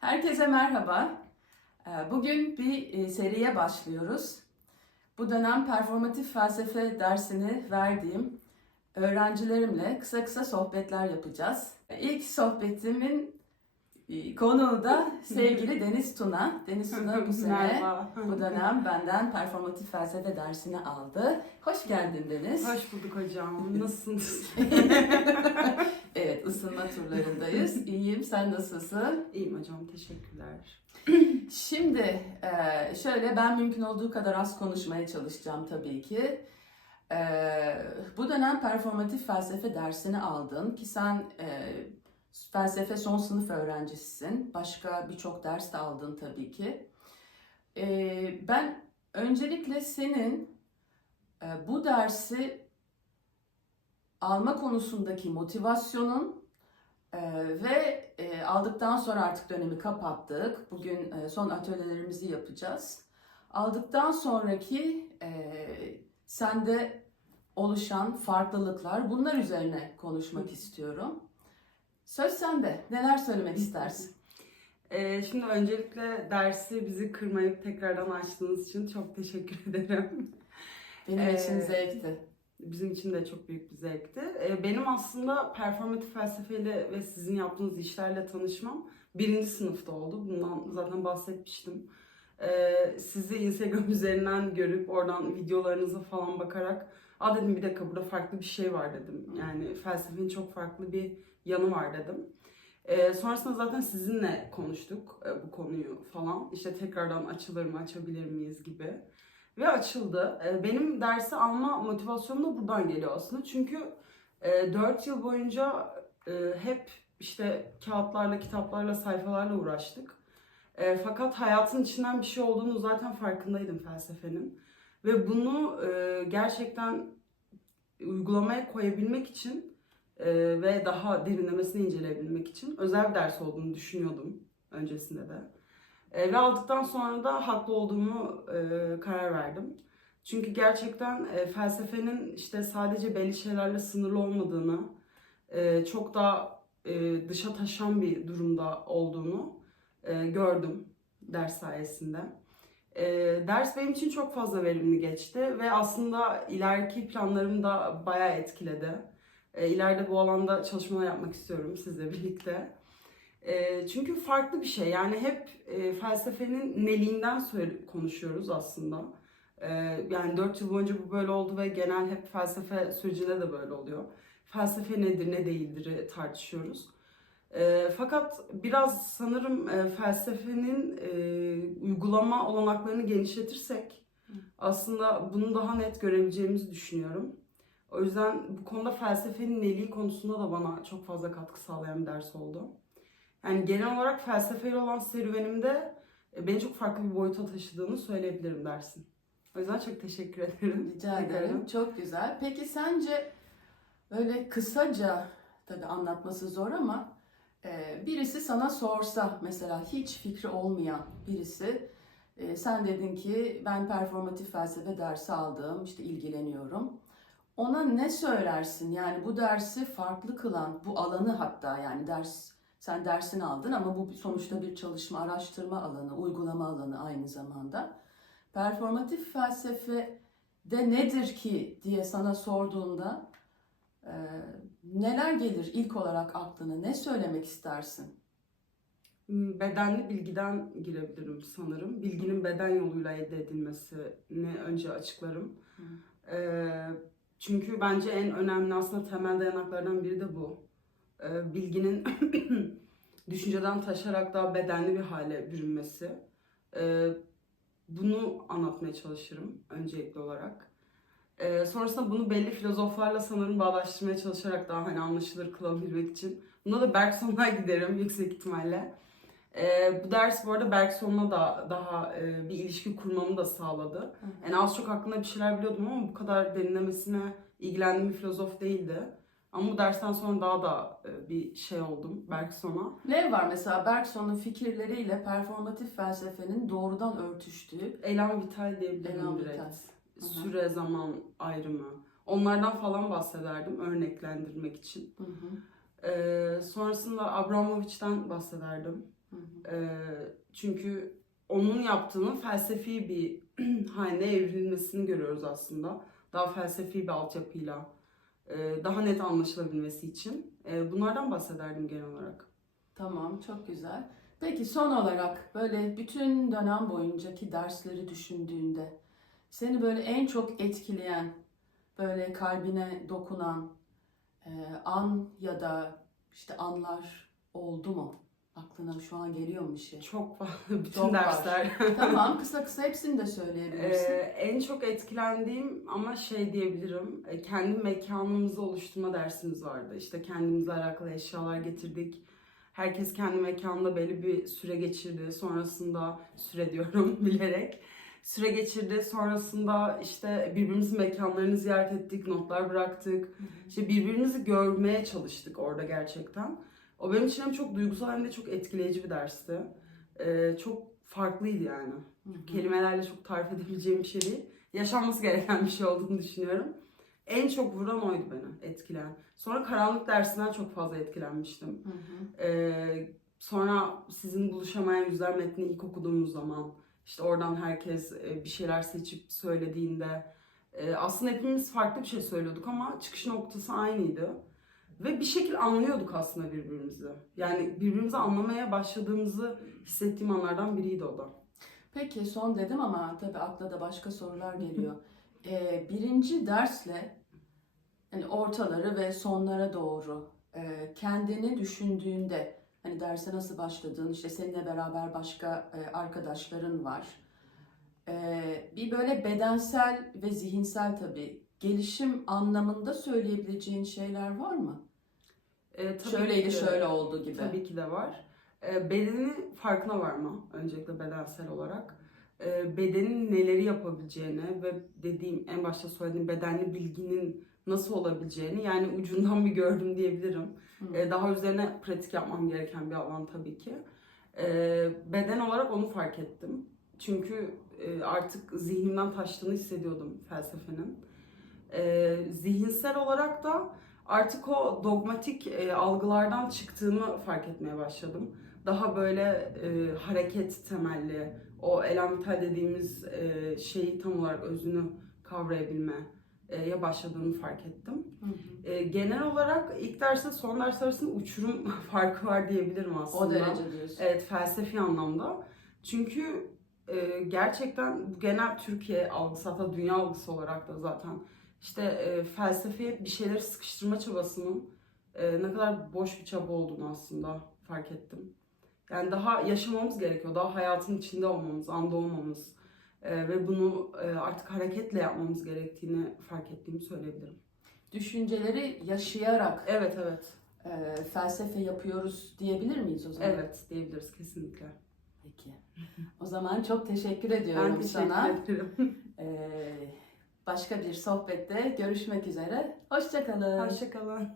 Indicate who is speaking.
Speaker 1: Herkese merhaba. Ee, Bugün bir e, seriye başlıyoruz. Bu dönem performatif felsefe dersini verdiğim öğrencilerimle kısa kısa sohbetler yapacağız. İlk sohbetimin konuğu da sevgili Deniz Tuna. Deniz Tuna bu sene bu dönem benden performatif felsefe dersini aldı. Hoş geldin Deniz.
Speaker 2: Hoş bulduk hocam. Nasılsınız?
Speaker 1: Evet, ısınma turlarındayız. İyiyim, sen nasılsın?
Speaker 2: İyiyim hocam. Teşekkürler.
Speaker 1: Şimdi e, şöyle ben mümkün olduğu kadar az konuşmaya çalışacağım tabii ki. E, Bu dönem performatif felsefe dersini aldın ki sen e, felsefe son sınıf öğrencisisin. Başka birçok ders de aldın tabii ki. E, Ben öncelikle senin e, bu dersi alma konusundaki motivasyonun ee, ve e, aldıktan sonra artık dönemi kapattık. Bugün e, son atölyelerimizi yapacağız. Aldıktan sonraki e, sende oluşan farklılıklar, bunlar üzerine konuşmak istiyorum. Söz sende. Neler söylemek istersin?
Speaker 2: Ee, şimdi öncelikle dersi bizi kırmayıp tekrardan açtığınız için çok teşekkür ederim.
Speaker 1: Benim için
Speaker 2: Ee,
Speaker 1: zevkti.
Speaker 2: Bizim için de çok büyük bir zevkti. Ee, Benim aslında performatif felsefeyle ve sizin yaptığınız işlerle tanışmam birinci sınıfta oldu. Bundan zaten bahsetmiştim. Ee, Sizi Instagram üzerinden görüp oradan videolarınıza falan bakarak Aa dedim bir dakika burada farklı bir şey var dedim. Yani felsefenin çok farklı bir yanı var dedim. Ee, sonrasında zaten sizinle konuştuk e, bu konuyu falan. İşte tekrardan açılır mı, açabilir miyiz gibi. Ve açıldı. Ee, Benim dersi alma motivasyonum da buradan geliyor aslında. Çünkü 4 yıl boyunca e, hep işte kağıtlarla, kitaplarla, sayfalarla uğraştık. E, Fakat hayatın içinden bir şey olduğunu zaten farkındaydım felsefenin. Ve bunu e, gerçekten uygulamaya koyabilmek için e, ve daha derinlemesine inceleyebilmek için özel bir ders olduğunu düşünüyordum öncesinde de. E, ve aldıktan sonra da haklı olduğumu e, karar verdim. Çünkü gerçekten e, felsefenin işte sadece belli şeylerle sınırlı olmadığını, e, çok daha e, dışa taşan bir durumda olduğunu e, gördüm ders sayesinde. E, ders benim için çok fazla verimli geçti ve aslında ileriki planlarımı da bayağı etkiledi. E, ileride bu alanda çalışmalar yapmak istiyorum sizle birlikte. E, çünkü farklı bir şey. Yani hep e, felsefenin neliğinden konuşuyoruz aslında. E, yani 4 yıl boyunca bu böyle oldu ve genel hep felsefe sürecinde de böyle oluyor. Felsefe nedir, ne değildir tartışıyoruz. E, fakat biraz sanırım e, felsefenin e, uygulama olanaklarını genişletirsek aslında bunu daha net görebileceğimizi düşünüyorum. O yüzden bu konuda felsefenin neliği konusunda da bana çok fazla katkı sağlayan bir ders oldu. Yani genel olarak felsefeyle olan serüvenimde e, beni çok farklı bir boyuta taşıdığını söyleyebilirim dersin. O yüzden çok teşekkür ederim.
Speaker 1: Rica ederim. Çok güzel. Peki sence böyle kısaca tabii anlatması zor ama birisi sana sorsa mesela hiç fikri olmayan birisi e, sen dedin ki ben performatif felsefe dersi aldım işte ilgileniyorum. Ona ne söylersin? Yani bu dersi farklı kılan, bu alanı hatta yani ders sen dersini aldın ama bu sonuçta bir çalışma, araştırma alanı, uygulama alanı aynı zamanda. Performatif felsefe de nedir ki diye sana sorduğunda e, neler gelir ilk olarak aklına? Ne söylemek istersin?
Speaker 2: Hmm, Bedenli bilgiden girebilirim sanırım. Bilginin beden yoluyla elde edilmesini önce açıklarım.
Speaker 1: Hı.
Speaker 2: Ee, çünkü bence en önemli aslında temel dayanaklardan biri de bu. Ee, bilginin düşünceden taşarak daha bedenli bir hale bürünmesi. Ee, bunu anlatmaya çalışırım öncelikli olarak. Ee, sonrasında bunu belli filozoflarla sanırım bağdaştırmaya çalışarak daha hani anlaşılır kılabilmek için. Buna da Bergson'a giderim yüksek ihtimalle. Ee, bu ders bu arada Bergson'la da daha e, bir ilişki kurmamı da sağladı. Yani az çok hakkında bir şeyler biliyordum ama bu kadar derinlemesine ilgilendiğim bir filozof değildi. Ama bu dersten sonra daha da e, bir şey oldum Bergson'a.
Speaker 1: Ne var mesela Bergson'un fikirleriyle performatif felsefenin doğrudan örtüştüğü
Speaker 2: Elan Vital diyebilirim
Speaker 1: Elan
Speaker 2: direkt.
Speaker 1: Vital. Hı hı.
Speaker 2: Süre zaman ayrımı. Onlardan falan bahsederdim örneklendirmek için. Ee, sonrasında Abramovich'ten bahsederdim. Ee, çünkü onun yaptığının felsefi bir haline evrilmesini görüyoruz aslında. Daha felsefi bir altyapıyla, e, daha net anlaşılabilmesi için. E, bunlardan bahsederdim genel olarak.
Speaker 1: Tamam, çok güzel. Peki son olarak böyle bütün dönem boyuncaki dersleri düşündüğünde seni böyle en çok etkileyen, böyle kalbine dokunan e, an ya da işte anlar oldu mu? Aklına şu an geliyor mu bir şey?
Speaker 2: Çok fazla bütün
Speaker 1: Çok var.
Speaker 2: dersler.
Speaker 1: tamam, kısa kısa hepsini de
Speaker 2: Ee,
Speaker 1: söyleyebilirsin.
Speaker 2: en çok etkilendiğim ama şey diyebilirim. e, Kendi mekanımızı oluşturma dersimiz vardı. İşte kendimizle alakalı eşyalar getirdik. Herkes kendi mekanında belli bir süre geçirdi. Sonrasında süre diyorum bilerek. Süre geçirdi. Sonrasında işte birbirimizin mekanlarını ziyaret ettik, notlar bıraktık. İşte birbirimizi görmeye çalıştık orada gerçekten. O benim için hem çok duygusal hem de çok etkileyici bir dersti. Ee, çok farklıydı yani
Speaker 1: Hı hı.
Speaker 2: kelimelerle çok tarif edebileceğim bir şey değil. Yaşanması gereken bir şey olduğunu düşünüyorum. En çok vuran oydu beni, etkileyen. Sonra karanlık dersinden çok fazla etkilenmiştim.
Speaker 1: Hı hı.
Speaker 2: Ee, sonra sizin buluşamayan yüzler metnini ilk okuduğumuz zaman işte oradan herkes e, bir şeyler seçip söylediğinde e, aslında hepimiz farklı bir şey söylüyorduk ama çıkış noktası aynıydı. Ve bir şekilde anlıyorduk aslında birbirimizi. Yani birbirimizi anlamaya başladığımızı hissettiğim anlardan biriydi o da.
Speaker 1: Peki son dedim ama tabii akla da başka sorular geliyor. Ee, birinci dersle hani ortaları ve sonlara doğru e, kendini düşündüğünde hani derse nasıl başladığın işte seninle beraber başka e, arkadaşların var. Ee, bir böyle bedensel ve zihinsel tabii gelişim anlamında söyleyebileceğin şeyler var mı?
Speaker 2: E, tabii
Speaker 1: Şöyleydi
Speaker 2: ki de-
Speaker 1: şöyle oldu gibi.
Speaker 2: Tabii ki de var. E, bedenin farkına varma öncelikle bedensel olarak. E, bedenin neleri yapabileceğini ve dediğim en başta söylediğim bedenli bilginin nasıl olabileceğini yani ucundan bir gördüm diyebilirim.
Speaker 1: Hı.
Speaker 2: E, daha üzerine pratik yapmam gereken bir alan tabii ki. E, beden olarak onu fark ettim. Çünkü artık zihnimden taştığını hissediyordum felsefenin. Zihinsel olarak da artık o dogmatik algılardan çıktığımı fark etmeye başladım. Daha böyle hareket temelli, o elan vital dediğimiz e, şeyi tam olarak özünü kavrayabilmeye başladığımı fark ettim.
Speaker 1: Hı hı.
Speaker 2: E, genel olarak ilk dersle son ders arasında uçurum farkı var diyebilirim aslında.
Speaker 1: O derece diyorsun.
Speaker 2: Evet felsefi anlamda. Çünkü e, gerçekten bu genel Türkiye algısı hatta dünya algısı olarak da zaten işte e, felsefeye bir şeyleri sıkıştırma çabasının e, ne kadar boş bir çaba olduğunu aslında fark ettim. Yani daha yaşamamız gerekiyor. Daha hayatın içinde olmamız, anda olmamız e, ve bunu e, artık hareketle yapmamız gerektiğini fark ettiğimi söyleyebilirim.
Speaker 1: Düşünceleri yaşayarak
Speaker 2: Evet evet.
Speaker 1: e, felsefe yapıyoruz diyebilir miyiz o zaman?
Speaker 2: Evet diyebiliriz kesinlikle.
Speaker 1: Peki. O zaman çok teşekkür ediyorum
Speaker 2: Ben teşekkür
Speaker 1: sana.
Speaker 2: ederim.
Speaker 1: Ee, başka bir sohbette görüşmek üzere. Hoşçakalın.
Speaker 2: Hoşçakalın.